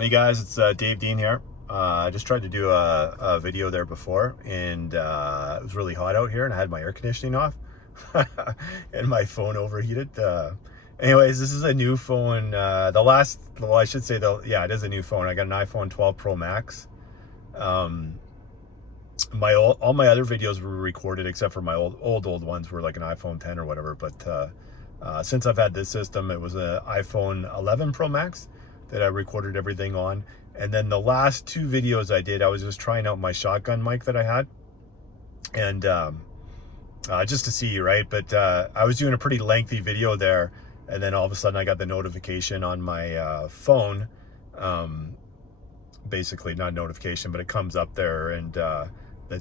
Hey guys, it's Dave Dean here. I just tried to do a video there before, and it was really hot out here, and I had my air conditioning off, and my phone overheated. Anyways, this is a new phone. I should say yeah, it is a new phone. I got an iPhone 12 Pro Max. All my other videos were recorded except for my old ones were like an iPhone 10 or whatever. But since I've had this system, it was an iPhone 11 Pro Max that I recorded everything on. And then the last two videos I did, I was just trying out my shotgun mic that I had, and just to see, right? But I was doing a pretty lengthy video there, and then all of a sudden I got the notification on my phone. Basically not notification, but it comes up there, and the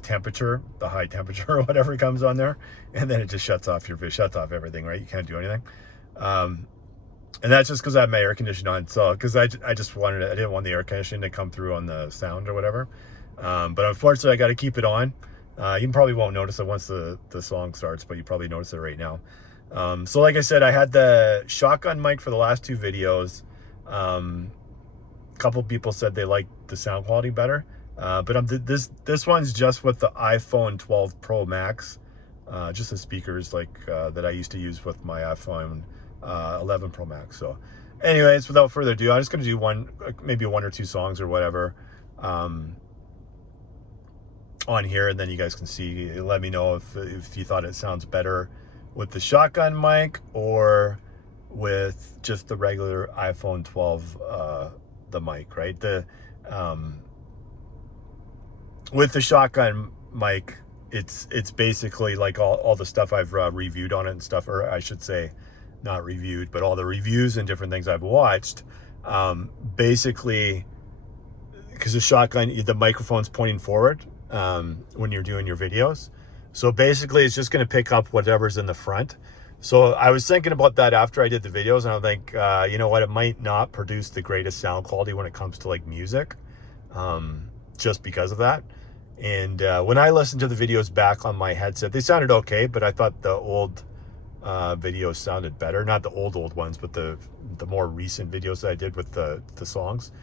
temperature, the high temperature or whatever comes on there, and then it just shuts off everything, right? You can't do anything. And that's just because I have my air conditioning on. So, because I didn't want the air conditioning to come through on the sound or whatever. But unfortunately, I got to keep it on. You probably won't notice it once the song starts, but you probably notice it right now. So like I said, I had the shotgun mic for the last two videos. A couple people said they liked the sound quality better. But this one's just with the iPhone 12 Pro Max. Just the speakers like that I used to use with my iPhone 11 Pro Max. So anyways, without further ado, I'm just going to do maybe one or two songs or whatever on here, and then you guys can see. Let me know if you thought it sounds better with the shotgun mic or with just the regular iPhone 12 the mic, right? With the shotgun mic, it's basically like all the stuff I've reviewed on it and stuff, or I should say not reviewed, but all the reviews and different things I've watched. Basically, because the shotgun, the microphone's pointing forward when you're doing your videos. So basically it's just going to pick up whatever's in the front. So I was thinking about that after I did the videos, and I think, you know what, it might not produce the greatest sound quality when it comes to like music, just because of that. And when I listened to the videos back on my headset, they sounded okay, but I thought the old videos sounded better. Not the old ones, but the more recent videos that I did with the songs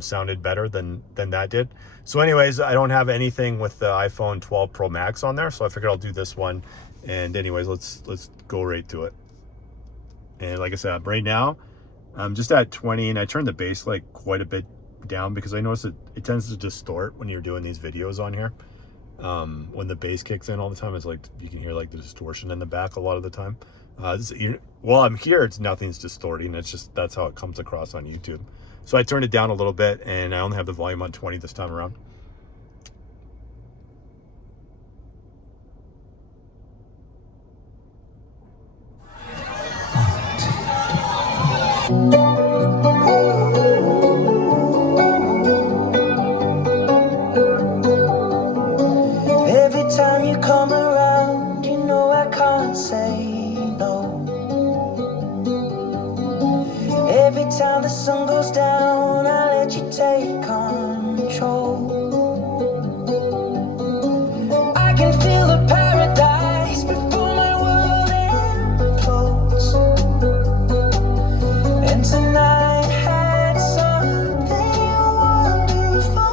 sounded better than that did. So anyways, I don't have anything with the iPhone 12 Pro Max on there, so I figured I'll do this one. And anyways, let's go right to it. And like I said, right now I'm just at 20, and I turned the bass like quite a bit down because I noticed it tends to distort when you're doing these videos on here. When the bass kicks in all the time, it's like you can hear like the distortion in the back a lot of the time. While I'm here, nothing's distorting. It's just that's how it comes across on YouTube. So I turned it down a little bit, and I only have the volume on 20 this time around. Every time you come around, you know I can't say no. Every time the sun goes down, I let you take control. I can feel the paradise before my world implodes. And tonight had something wonderful.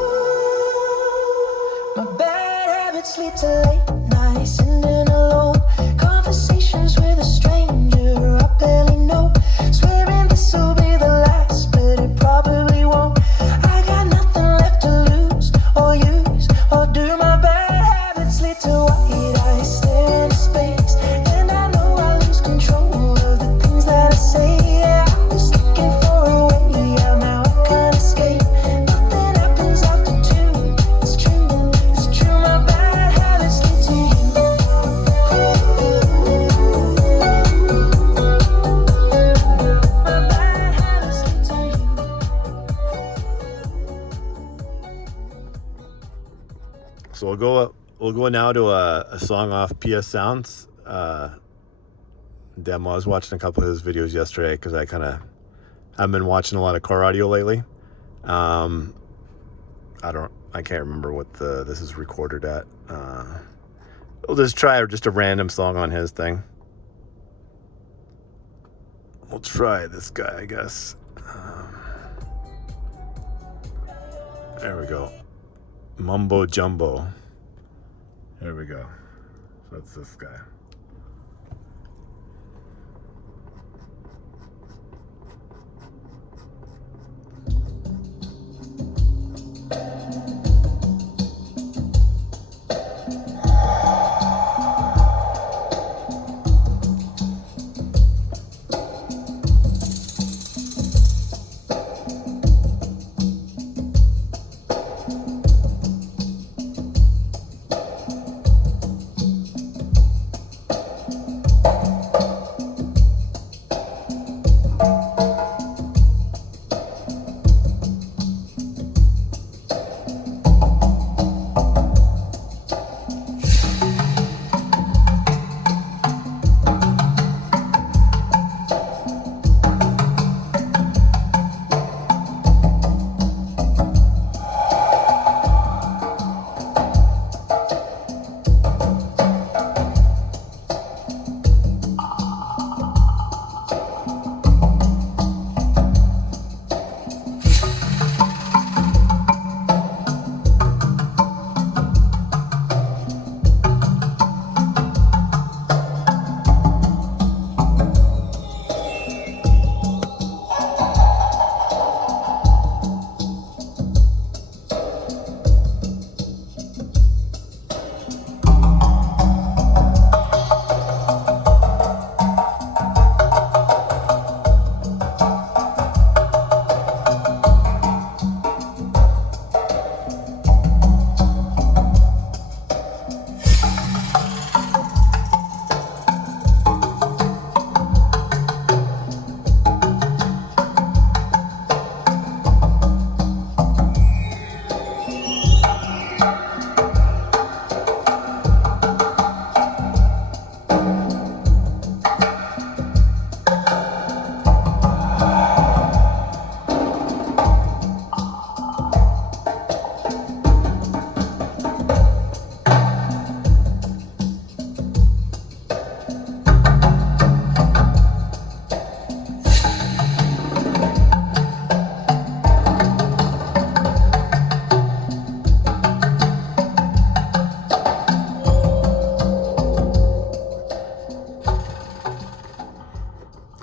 My bad habits lead to late nights, sitting alone, conversations with a stranger I barely know, swearing this will be the last, but it probably won't. I got nothing left to lose or use or do. My bad habits lead to white eyes stare into space, and I know I lose control of the things that I say. Yeah, I was looking for a way out, now I can't escape. Nothing happens after two. It's true, it's true. My bad habits lead to you. My bad habits lead to you. So we'll go now to a song off PS Sounds demo. I was watching a couple of his videos yesterday because I haven't been watching a lot of car audio lately. I can't remember what this is recorded at. We'll just try just a random song on his thing. We'll try this guy, I guess. There we go. Mumbo Jumbo. There we go. So that's this guy.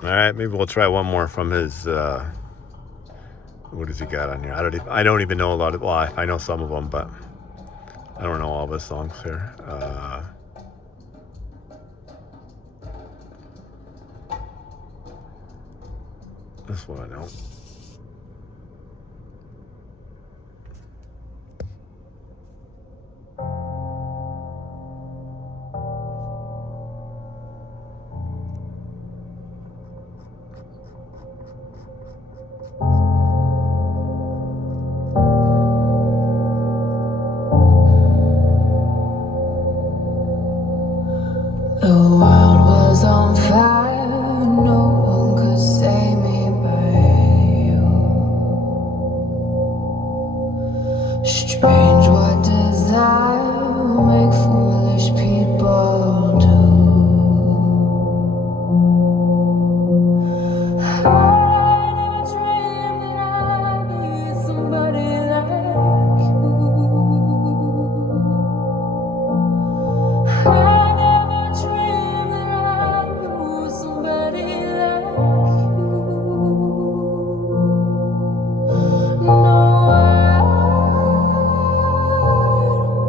All right, maybe we'll try one more from his. What has he got on here? I don't even know a lot of. Well, I know some of them, but I don't know all of his songs here. This one I know. The world was on fire, no one could save me but you. Strange what desire make foolish people do. I never dreamed that I'd be somebody like you. I never dreamed that I knew somebody like you. No, I don't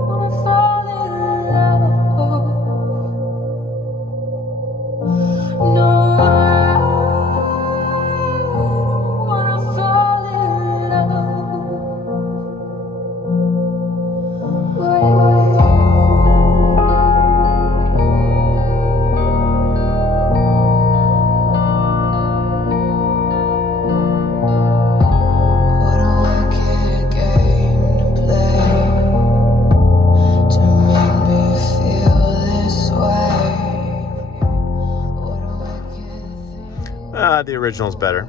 wanna fall in love. No, I don't wanna fall in love with you. What a wicked game to play to make me feel this way. What a wicked thing. The original's better.